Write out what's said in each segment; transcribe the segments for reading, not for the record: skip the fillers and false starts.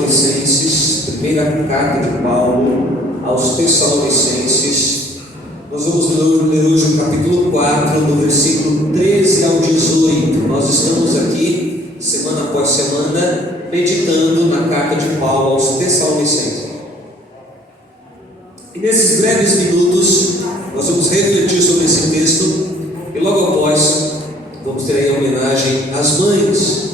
Tessalonicenses, primeira carta de Paulo aos Tessalonicenses. Nós vamos ler hoje o capítulo 4, do versículo 13 ao 18. Nós estamos aqui, semana após semana, meditando na carta de Paulo aos Tessalonicenses. E nesses breves minutos, nós vamos refletir sobre esse texto e logo após vamos ter aí a homenagem às mães.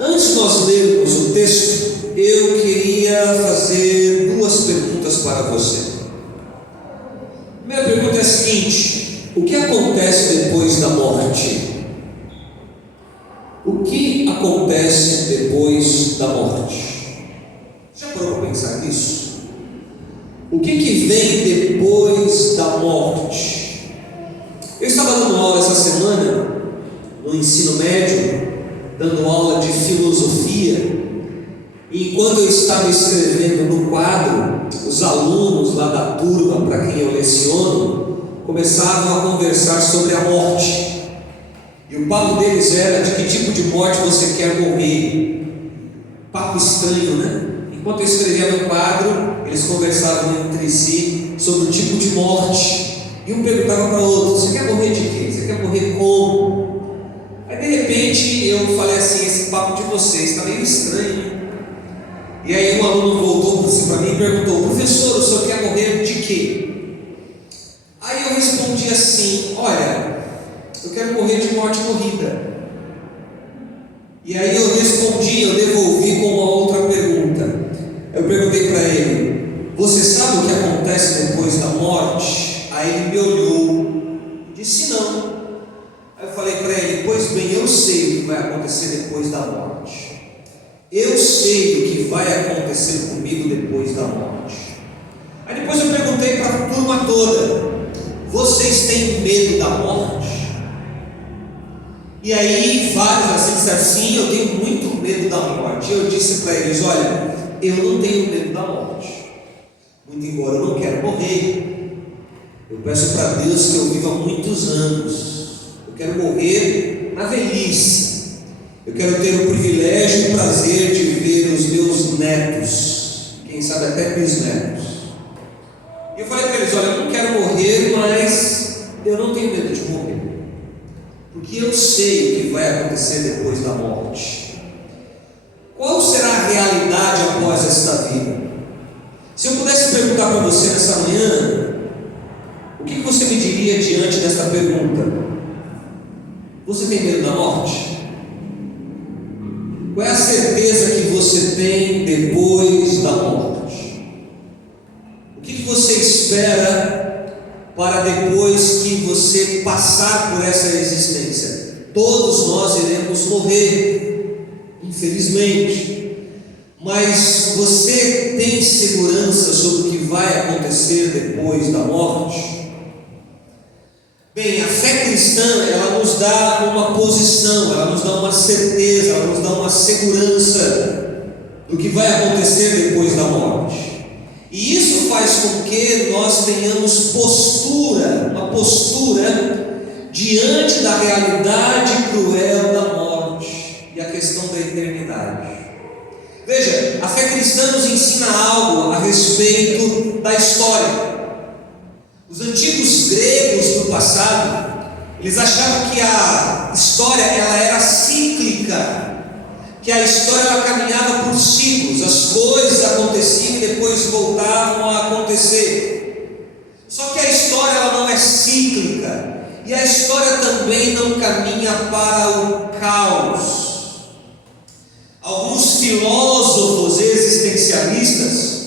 Antes de nós lermos o texto, eu queria fazer duas perguntas para você. A primeira pergunta é a seguinte: o que acontece depois da morte? O que acontece depois da morte? Já parou para pensar nisso? O que vem depois da morte? Eu estava dando aula essa semana no ensino médio, dando aula de filosofia, e enquanto eu estava escrevendo no quadro, os alunos lá da turma para quem eu leciono começavam a conversar sobre a morte, e o papo deles era: de que tipo de morte você quer morrer? Papo estranho, né? Enquanto eu escrevia no quadro, eles conversavam entre si sobre o tipo de morte, e um perguntava para o outro: você quer morrer de quê? Você quer morrer como? Aí de repente eu falei assim: esse papo de vocês está meio estranho. E aí um aluno voltou assim para mim e perguntou: professor, o senhor quer morrer de quê? Aí eu respondi assim: olha, eu quero morrer de morte morrida. E aí eu devolvi com uma outra pergunta. Eu perguntei para ele: você sabe o que acontece depois da morte? Aí ele me olhou e disse: não. Aí eu falei para ele: pois bem, eu sei o que vai acontecer depois da morte. Eu sei o que vai acontecer comigo depois da morte. Aí depois eu perguntei para a turma toda: vocês têm medo da morte? E aí vários assim disseram: sim, eu tenho muito medo da morte. Eu disse para eles: olha, eu não tenho medo da morte, muito embora eu não quero morrer. Eu peço para Deus que eu viva muitos anos. Eu quero morrer na velhice. Eu quero ter o privilégio e o prazer de ver os meus netos, quem sabe até bisnetos. E eu falei para eles: olha, eu não quero morrer, mas eu não tenho medo de morrer, porque eu sei o que vai acontecer depois da morte. Qual será a realidade após esta vida? Se eu pudesse perguntar para você nessa manhã, o que você me diria diante desta pergunta? Você tem medo da morte? Qual é a certeza que você tem depois da morte? O que você espera para depois que você passar por essa existência? Todos nós iremos morrer, infelizmente, mas você tem segurança sobre o que vai acontecer depois da morte? Bem, a fé cristã, ela nos dá uma posição, ela nos dá uma certeza, ela nos dá uma segurança do que vai acontecer depois da morte. E isso faz com que nós tenhamos uma postura diante da realidade cruel da morte e a questão da eternidade. Veja, a fé cristã nos ensina algo a respeito da história. Os antigos gregos do passado, eles achavam que a história ela era cíclica, que a história ela caminhava por ciclos, as coisas aconteciam e depois voltavam a acontecer. Só que a história ela não é cíclica, e a história também não caminha para o caos. Alguns filósofos existencialistas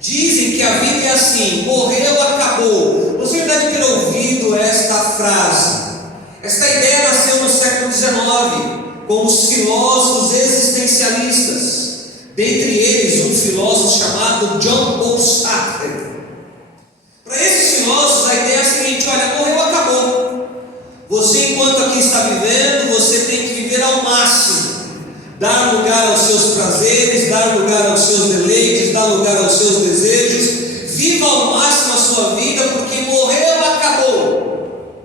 dizem que a vida é assim: morreu, acabou. Você deve ter ouvido esta frase. Esta ideia nasceu no século XIX com os filósofos existencialistas, dentre eles um filósofo chamado John Paul Sartre. Para esses filósofos a ideia é a seguinte: olha, morreu, acabou. Você, enquanto aqui está vivendo, você tem que viver ao máximo, dar lugar aos seus prazeres, dar lugar aos seus deleites, dar lugar aos seus desejos. Viva ao máximo a sua vida, porque morreu, acabou.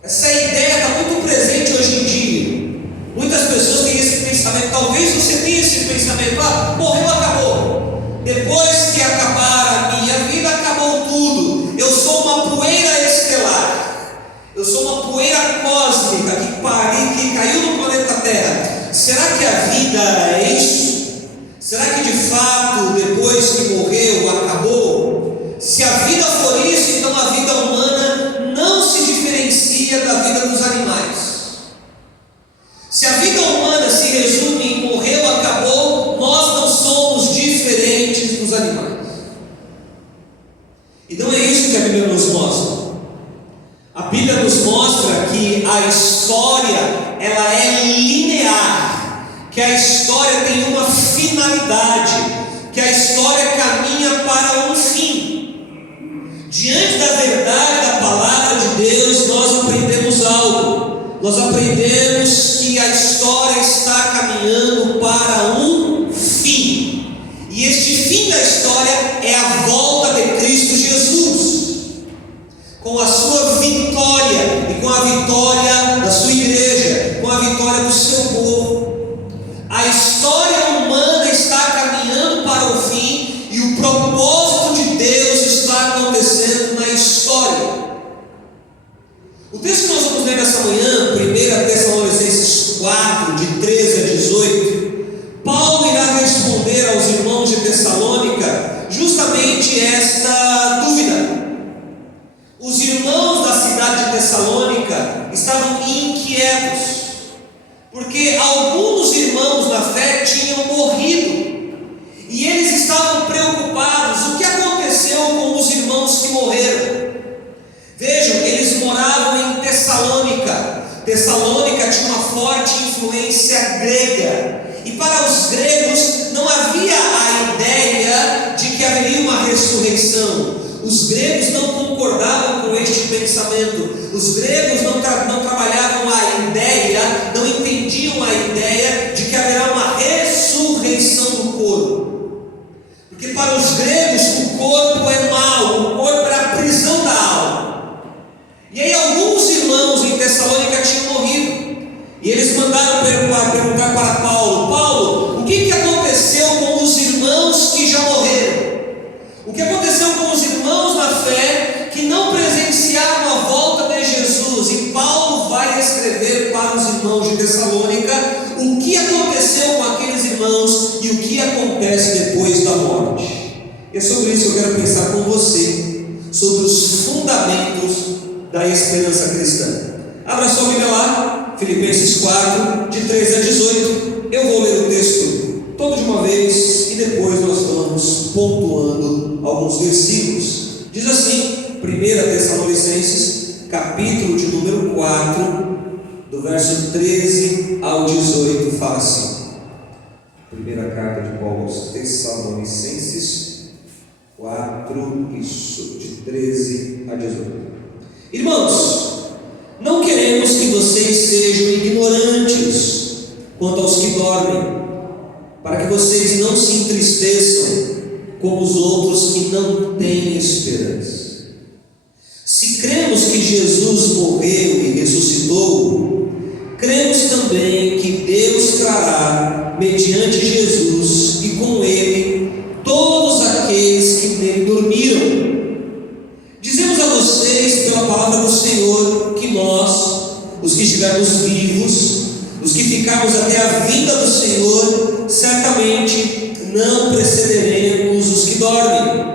Essa ideia está muito presente hoje em dia. Muitas pessoas têm esse pensamento. Talvez você tenha esse pensamento: morreu, que caiu no planeta Terra, será que a vida é isso? Será que de fato, depois que morreu, acabou? Se a vida for isso, então a vida humana não se diferencia da vida dos animais. Se a vida humana se resume em morreu, acabou, nós não somos diferentes dos animais. E não é isso que a Bíblia nos mostra. A Bíblia nos mostra que a história, ela é linear, que a história tem uma finalidade, que a história caminha para um fim. Diante da verdade da palavra de Deus, nós aprendemos algo. Nós aprendemos que a história está caminhando para um fim. E este fim da história é a volta de Cristo Jesus, com a sua vitória e com a vitória da sua igreja, com a vitória do seu povo. A história humana está caminhando para o fim e o propósito de Deus está acontecendo na história. O texto que nós vamos ler nessa manhã, 1 Tessalonicenses 4, de 13 a 18, Paulo irá responder aos irmãos de Tessalônica justamente esta dúvida. Os irmãos da cidade de Tessalônica estavam inquietos, porque alguns irmãos na fé tinham morrido, e eles estavam preocupados. O que aconteceu com os irmãos que morreram? Vejam, eles moravam em Tessalônica. Tessalônica tinha uma forte influência grega, e para os gregos não havia a ideia de que haveria uma ressurreição. Os gregos não concordavam com este pensamento. Os gregos não trabalhavam a ideia, não entendiam a ideia de que haverá uma ressurreição do corpo. Porque para os gregos o corpo é mau, o corpo era a prisão da alma. E aí alguns irmãos em Tessalônica tinham morrido, e eles mandaram perguntar para Paulo: Paulo, o que aconteceu com os irmãos que já morreram? O que aconteceu com os irmãos na fé que não presenciaram a volta de Jesus? E Paulo vai escrever para os irmãos de Tessalônica o que aconteceu com aqueles irmãos e o que acontece depois da morte. E é sobre isso que eu quero pensar com você, sobre os fundamentos da esperança cristã. Abra sua Bíblia lá, Filipenses 4, de 13 a 18. Eu vou ler o texto todo de uma vez e depois nós vamos pontuando alguns versículos. Diz assim, 1 Tessalonicenses, capítulo de número 4, do verso 13 ao 18, fala assim. Primeira carta de Paulo aos Tessalonicenses 4, isso, de 13 a 18. Irmãos, não queremos que vocês sejam ignorantes quanto aos que dormem, para que vocês não se entristeçam como os outros que não têm esperança. Se cremos que Jesus morreu e ressuscitou, cremos também que Deus trará, mediante Jesus e com Ele, todos aqueles que nele dormiram. Dizemos a vocês, pela palavra do Senhor, que nós, os que estivermos vivos, os que ficarmos até a vinda do Senhor, certamente não precederemos os que dormem.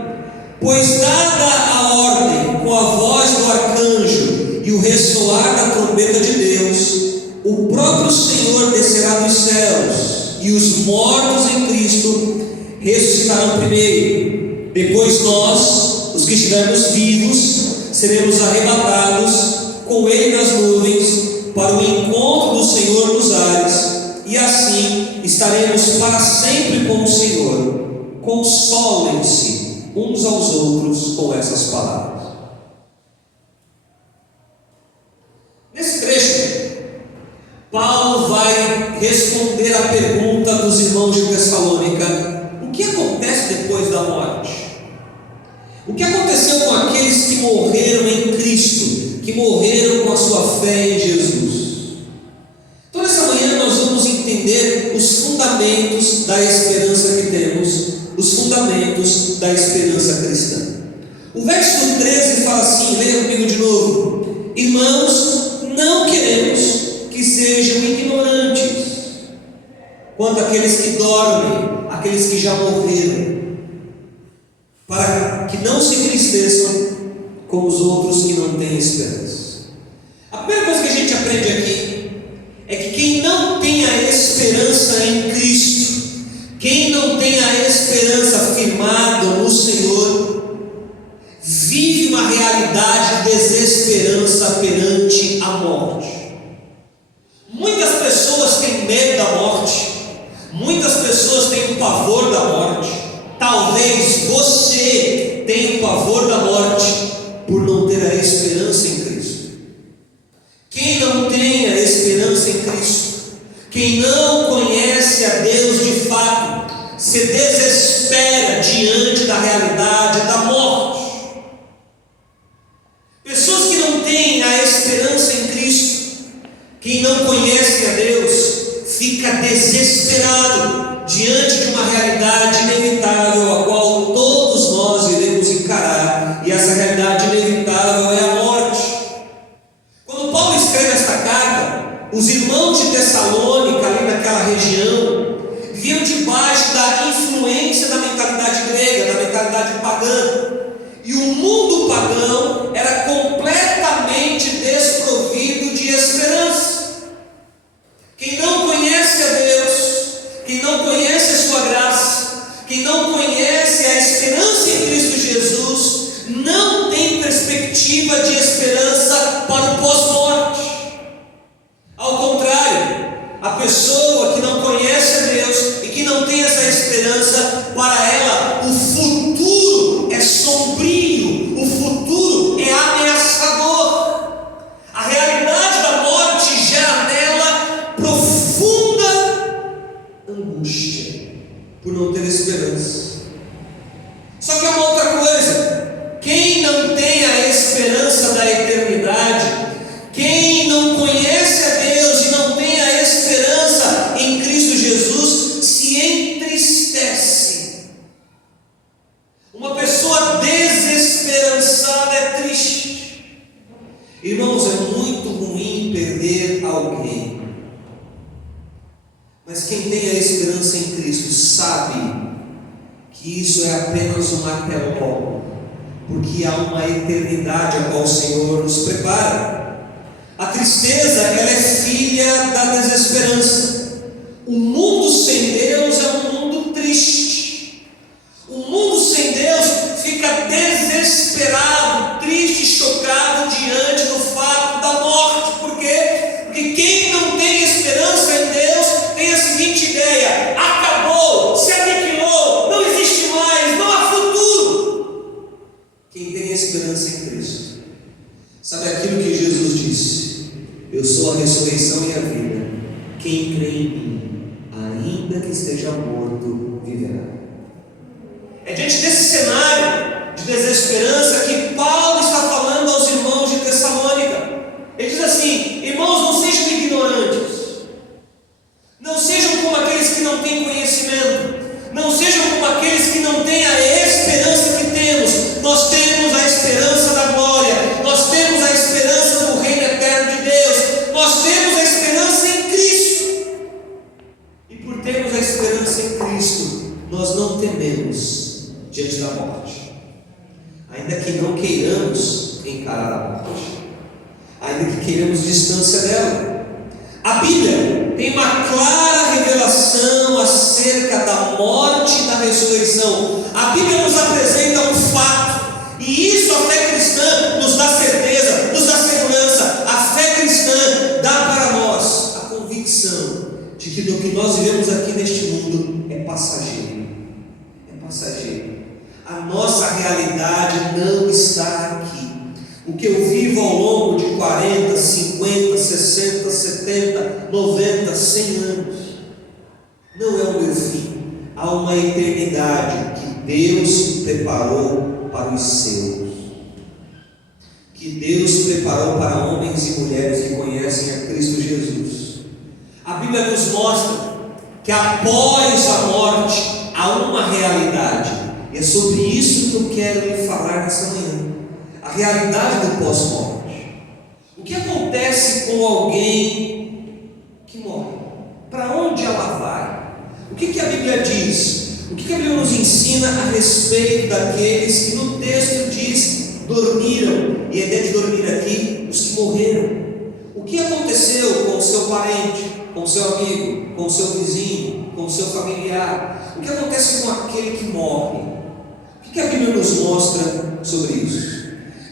Pois dada a ordem com a voz do arcanjo e o ressoar da trombeta de Deus, o próprio Senhor descerá dos céus, e os mortos em Cristo ressuscitarão primeiro. Depois nós, os que estivermos vivos, seremos arrebatados com Ele nas nuvens para o encontro do Senhor nos ares, e assim estaremos para sempre com o Senhor. Consolem-se uns aos outros com essas palavras. Nesse trecho, Paulo vai responder a pergunta dos irmãos de Tessalônica: o que acontece depois da morte? O que aconteceu com aqueles que morreram em Cristo, que morreram com a sua fé em Jesus? Então nessa manhã nós vamos entender os fundamentos da esperança que temos, os fundamentos da esperança cristã. O verso 13 fala assim, leia comigo de novo: irmãos, não queremos que dormem, aqueles que já morreram, para que não se entristeçam como os outros que não têm esperança. A primeira coisa que a gente aprende aqui é que quem não tem a esperança em Cristo, quem não tem a esperança firmada no Senhor, vive uma realidade de desesperança perante a morte. Muitas pessoas têm medo da morte, muitas pessoas têm o pavor da morte. Talvez você tenha o pavor da morte por não ter a esperança em Cristo. Quem não tem a esperança em Cristo, quem não conhece a Deus de fato, se desespera diante da realidade da morte. Pessoas que não têm a esperança em Cristo, quem não conhece a Deus, fica desesperado diante de uma realidade inevitável, a qual todos nós iremos encarar, e essa realidade inevitável é a morte. Quando Paulo escreve esta carta, os irmãos de Tessalônica, ali naquela região, viviam debaixo da influência da mentalidade grega, da mentalidade pagã, e o mundo pagão era completamente desprovido de esperança. Quem não conhece a Deus, quem não conhece a sua graça, quem não conhece a esperança em Cristo Jesus, não tem perspectiva de esperança para o pós-morte. Ao contrário, a pessoa que não conhece a Deus e que não tem essa esperança, para ela o futuro é sombrio, o futuro é ameaçador. A realidade da morte gera nela profunda angústia por não ter esperança. Só que há uma outra coisa: quem não tem a esperança da eternidade, quem não conhece a Deus e não tem a esperança em Cristo Jesus, se entristece. Uma pessoa desesperançada é triste. Irmãos, é muito ruim perder alguém, mas quem tem a esperança em Cristo sabe que isso é apenas um até logo, porque há uma eternidade a qual o Senhor nos prepara. A tristeza, ela é filha da desesperança. O mundo sem Deus é um mundo triste. O mundo sem Deus fica desesperado, triste, chocado diante do fato da morte. Por quê? Porque quem não tem esperança em Deus tem a seguinte ideia: acabou, se aniquilou, não existe mais, não há futuro. Quem tem esperança em Cristo sabe aquilo que Jesus disse: eu sou a ressurreição e a vida. Quem crê em mim, ainda que esteja morto, viverá. É diante desse cenário de desesperança que Paulo está falando aos irmãos de Tessalônica. Ele diz assim: irmãos, não sejam ignorantes, não sejam como aqueles que não têm conhecimento, não sejam como aqueles que não têm a esperança que temos. Nós temos a esperança da glória, nós temos a esperança do reino eterno de Deus, nós temos a esperança em Cristo, e por termos a esperança em Cristo, nós não tememos diante da morte, ainda que não queiramos encarar a morte, ainda que queiramos distância dela. A Bíblia tem uma clara revelação acerca da morte e da ressurreição. A Bíblia nos apresenta um fato, e isso a fé cristã nos dá certeza, nos dá segurança. A fé cristã dá para nós a convicção de que do que nós vivemos aqui neste mundo é passageiro. É passageiro. A nossa realidade não está aqui. O que eu vivo ao longo de 40, 50, 60, 70, 90, 100 anos não é o meu fim. Há uma eternidade que Deus preparou para os seus, que Deus preparou para homens e mulheres que conhecem a Cristo Jesus. A Bíblia nos mostra que após a morte há uma realidade, e é sobre isso que eu quero lhe falar nessa manhã. A realidade do pós-morte. O que acontece com alguém que morre? Para onde ela vai? O que a Bíblia diz? O que a Bíblia nos ensina a respeito daqueles que no texto diz dormiram? E a ideia de dormir aqui, os que morreram. O que aconteceu com o seu parente, com o seu amigo, com o seu vizinho, com o seu familiar? O que acontece com aquele que morre? O que a Bíblia nos mostra sobre isso?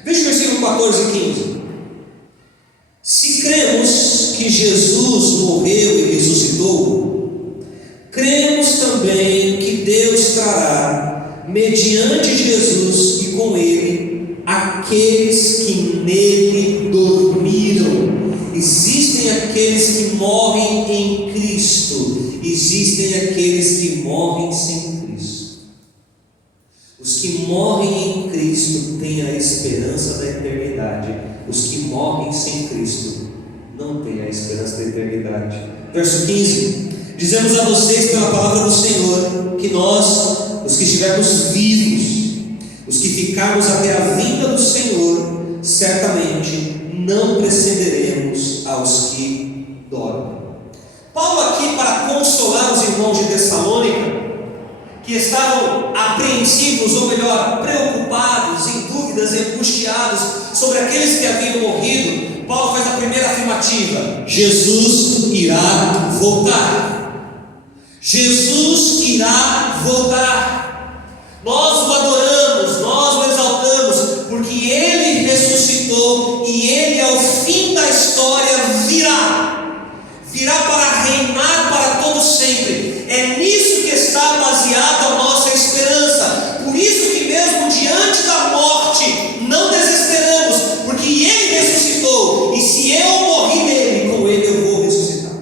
Veja o versículo 14 e 15. Se cremos que Jesus morreu e ressuscitou, cremos também que Deus trará, mediante Jesus e com Ele, aqueles que nele dormiram. Existem aqueles que morrem em Cristo, existem aqueles que morrem sem Cristo. Os que morrem em Cristo têm a esperança da eternidade. Os que morrem sem Cristo não têm a esperança da eternidade. Verso 15: dizemos a vocês pela palavra do Senhor, que nós, os que estivermos vivos, os que ficarmos até a vinda do Senhor, certamente não precederemos aos que dormem. Paulo aqui, para consolar os irmãos de Tessalônica, que estavam apreensivos, ou melhor, preocupados, em dúvidas e angustiados sobre aqueles que haviam morrido, Paulo faz a primeira afirmativa: Jesus irá voltar. Jesus irá voltar. Nós o adoramos, nós o exaltamos, porque Ele ressuscitou e Ele, ao fim da história, virá para reinar para todo sempre. É nisso que está baseada a nossa esperança. Por isso que mesmo diante da morte não desesperamos, porque Ele ressuscitou, e se eu morri nele, com Ele eu vou ressuscitar,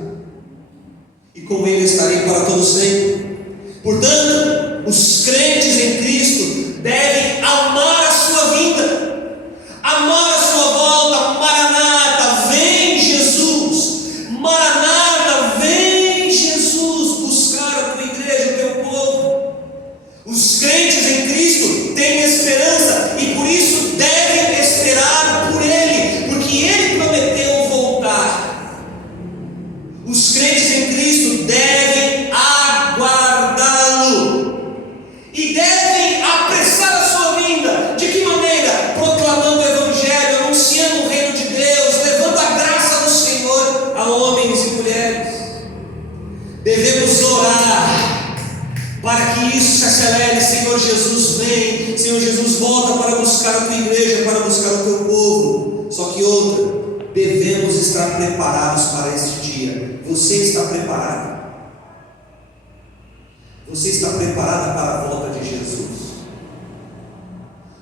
e com Ele estarei para todo sempre. Portanto, os crentes em Cristo devem amar a sua vinda, amar a sua volta. Maranata, vem Jesus! Maranata, vem Jesus buscar a tua igreja, o teu povo. Os crentes em Cristo têm esperança e por isso devem esperar por Ele, porque Ele prometeu voltar. Os crentes em Cristo devem aguardá-lo e devem apressar a sua vinda. De que maneira? Proclamando o Evangelho, anunciando o reino de Deus, levando a graça do Senhor a homens e mulheres. Devemos orar para que isso se acelere. Senhor Jesus, vem. Senhor Jesus, volta para buscar a tua igreja, para buscar o teu povo. Só que outra, devemos estar preparados para este dia. Você está preparado? Você está preparada para a volta de Jesus?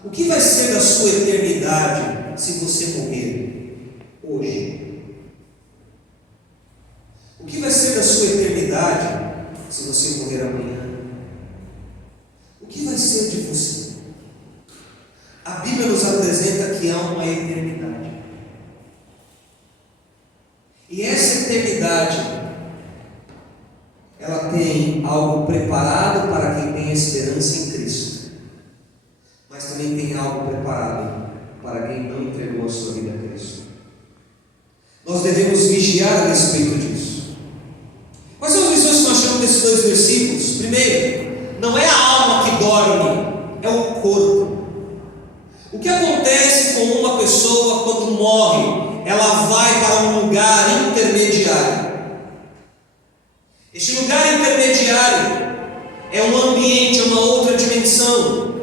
O que vai ser da sua eternidade se você morrer hoje? O que vai ser da sua eternidade se você morrer amanhã? O que vai ser de você? A Bíblia nos apresenta que há uma eternidade. E essa eternidade, ela tem algo preparado para quem tem esperança em Cristo, mas também tem algo preparado para quem não entregou a sua vida a Cristo. Nós devemos vigiar a respeito disso. Quais são as lições que nós tiramos desses dois versículos? Primeiro, não é a alma que dorme, é o corpo. O que acontece com uma pessoa quando morre? Ela vai para um lugar intermediário. Este lugar intermediário é um ambiente, é uma outra dimensão,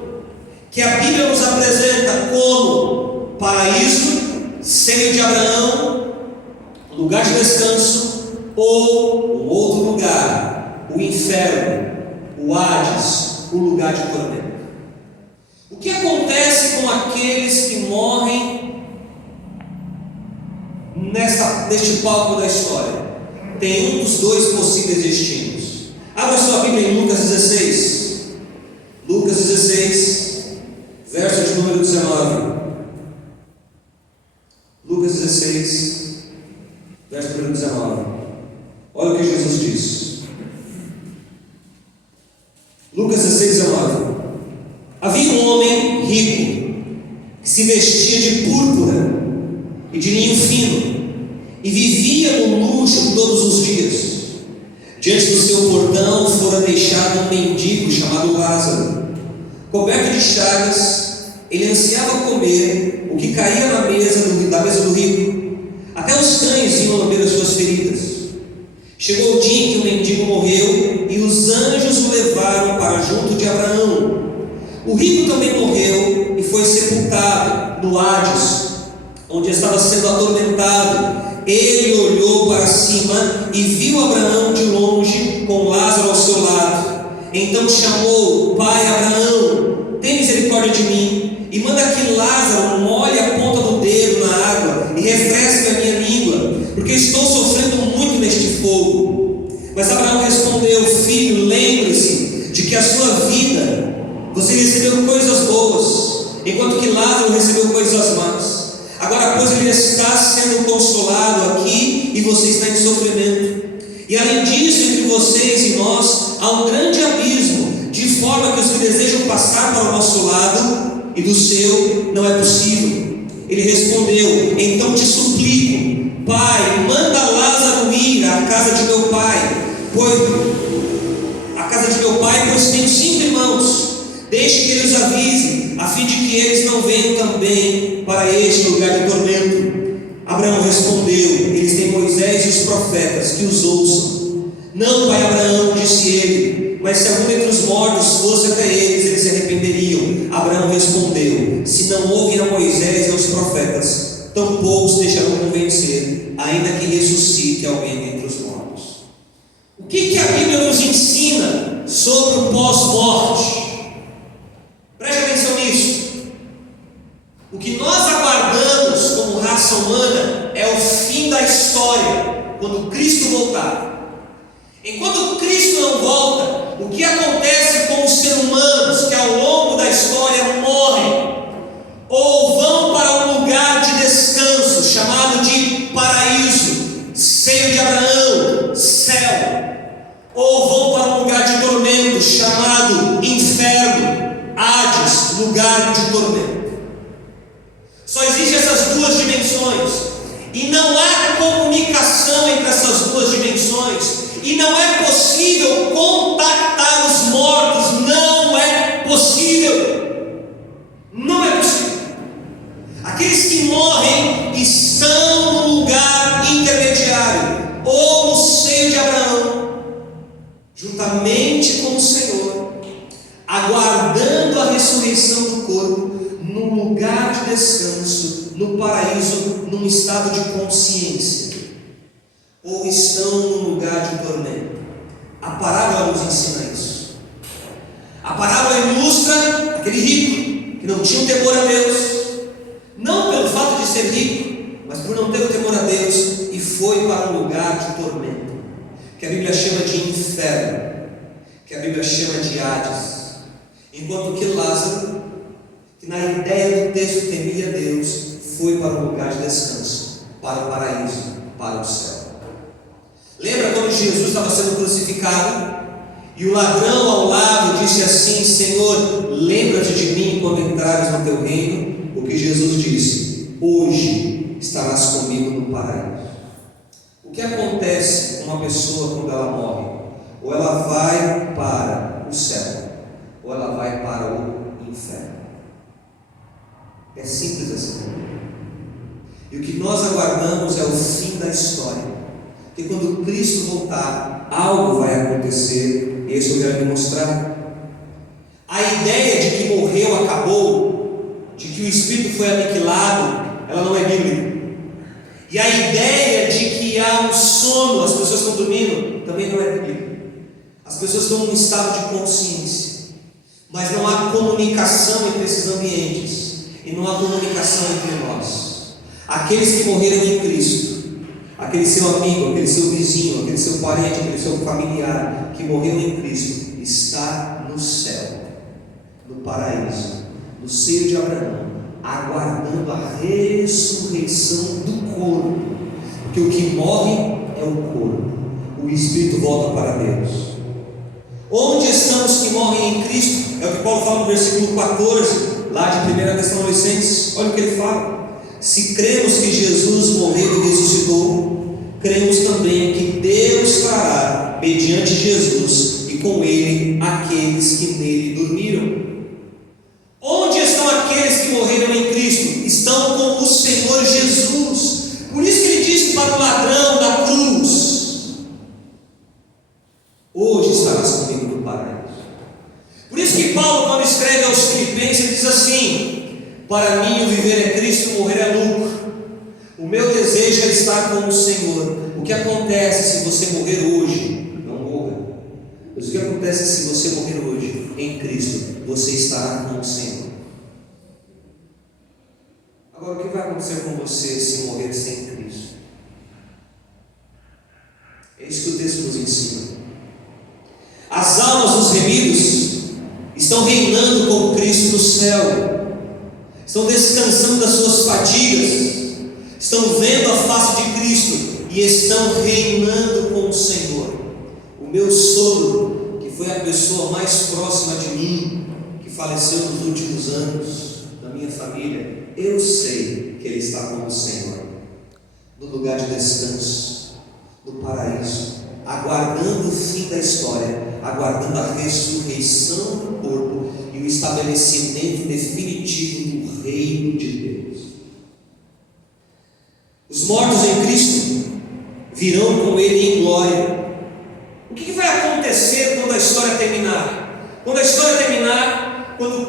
que a Bíblia nos apresenta como paraíso, seio de Abraão, lugar de descanso, ou um outro lugar, o inferno, o Hades, o lugar de tormento. O que acontece com aqueles que morrem neste palco da história? Tem um dos dois possíveis destinos. Abra sua Bíblia em Lucas 16. Lucas 16, verso de número 19. Lucas 16, verso de número 19. Olha o que Jesus diz. Lucas 16, 19. Havia um homem rico que se vestia de púrpura e de linho fino e vivia no luxo todos os dias. Diante do seu portão fora deixado um mendigo chamado Lázaro. Coberto de chagas, ele ansiava comer o que caía da mesa do rico. Até os cães iam lamber as suas feridas. Chegou o dia em que o mendigo morreu e os anjos o levaram para junto de Abraão. O rico também morreu e foi sepultado no Hades, onde estava sendo atormentado. Ele olhou para cima e viu Abraão de longe, com Lázaro ao seu lado. Então chamou: Pai Abraão, tem misericórdia de mim, e manda que Lázaro molhe a ponta do dedo na água e refresque a minha língua, porque estou sofrendo muito neste fogo. Mas Abraão respondeu: Filho, lembre-se de que a sua vida você recebeu coisas boas, enquanto que Lázaro recebeu coisas más. Agora, pois, ele está sendo consolado aqui e você está em sofrimento. E além disso, entre vocês e nós há um grande abismo, de forma que os que desejam passar para o nosso lado e do seu não é possível. Ele respondeu: Então te suplico, Pai, manda Lázaro ir à casa de meu pai, pois tenho 5 irmãos. Deixe que ele os avise, a fim de que eles não venham também para este lugar de tormento. Abraão respondeu: Eles têm Moisés e os profetas, que os ouçam. Não, pai Abraão, disse ele, mas se algum entre os mortos fosse até eles se arrependeriam. Abraão respondeu: Se não ouvem a Moisés e aos profetas, tampouco os deixarão convencer, ainda que ressuscite alguém dentre os mortos. O que a Bíblia nos ensina sobre o pós-morte? Preste atenção nisso. O que nós aguardamos como raça humana é o fim da história, quando Cristo voltar. Enquanto Cristo não volta, o que acontece com os seres humanos que ao longo da história morrem ou vão para um lugar de descanso chamado de paraíso, seio de Abraão, céu, ou vão para um lugar de tormento chamado inferno, Hades, lugar de tormento. Só existem essas duas dimensões, e não há comunicação entre essas duas dimensões, e não é possível contactar os mortos. Não é possível. Não é possível. Aqueles que morrem estão no lugar intermediário, ou no seio de Abraão, juntamente com o Senhor, aguardando a ressurreição do corpo, num lugar de descanso, no paraíso, num estado de consciência, ou estão num lugar de tormento. A parábola nos ensina isso. A parábola ilustra aquele rico que não tinha o temor a Deus, não pelo fato de ser rico, mas por não ter o temor a Deus, e foi para um lugar de tormento, que a Bíblia chama de inferno, que a Bíblia chama de Hades. Enquanto que Lázaro, que na ideia do texto temia Deus, foi para um lugar de descanso, para o paraíso, para o céu. Lembra quando Jesus estava sendo crucificado e o ladrão ao lado disse assim: Senhor, lembra-te de mim quando entrares no teu reino? O que Jesus disse: hoje estarás comigo no paraíso. O que acontece com uma pessoa quando ela morre? Ou ela vai para o céu, ou ela vai para o inferno. É simples assim. E o que nós aguardamos é o fim da história. Porque quando Cristo voltar, algo vai acontecer. E isso eu quero lhe mostrar. A ideia de que morreu, acabou, de que o espírito foi aniquilado, ela não é bíblica. E a ideia de que há um sono, as pessoas estão dormindo, também não é bíblica. As pessoas estão num estado de consciência, mas não há comunicação entre esses ambientes, e não há comunicação entre nós. Aqueles que morreram em Cristo, aquele seu amigo, aquele seu vizinho, aquele seu parente, aquele seu familiar que morreu em Cristo, está no céu, no paraíso, no seio de Abraão, aguardando a ressurreição do corpo, porque o que morre é o corpo, o espírito volta para Deus. Onde estão os que morrem em Cristo? É o que Paulo fala no versículo 14, lá de 1 Tessalonicenses. Olha o que ele fala: se cremos que Jesus morreu e ressuscitou, cremos também que Deus trará, mediante Jesus, e com Ele, aqueles que nele dormiram. Onde estão aqueles que morreram em Cristo? Estão com o Senhor Jesus. Por isso que ele disse para o ladrão da cruz: hoje estarás comigo no paraíso. Por isso que Paulo, quando escreve aos Filipenses, ele diz assim: para mim o viver é Cristo, o morrer é lucro. O meu desejo é estar com o Senhor. O que acontece se você morrer hoje? Não morra. Mas o que acontece se você morrer hoje em Cristo? Você estará com o Senhor. Agora, o que vai acontecer com você se morrer sem Cristo? É isso que o texto nos ensina. As almas dos remidos estão reinando com Cristo no céu, estão descansando das suas fadigas, estão vendo a face de Cristo e estão reinando com o Senhor. O meu sogro, que foi a pessoa mais próxima de mim, que faleceu nos últimos anos, da minha família, eu sei que ele está com o Senhor, no lugar de descanso, no paraíso, aguardando o fim da história, aguardando a ressurreição do corpo e o estabelecimento definitivo do reino de Deus. Os mortos em Cristo virão com Ele em glória. O que vai acontecer quando a história terminar? Quando a história terminar, quando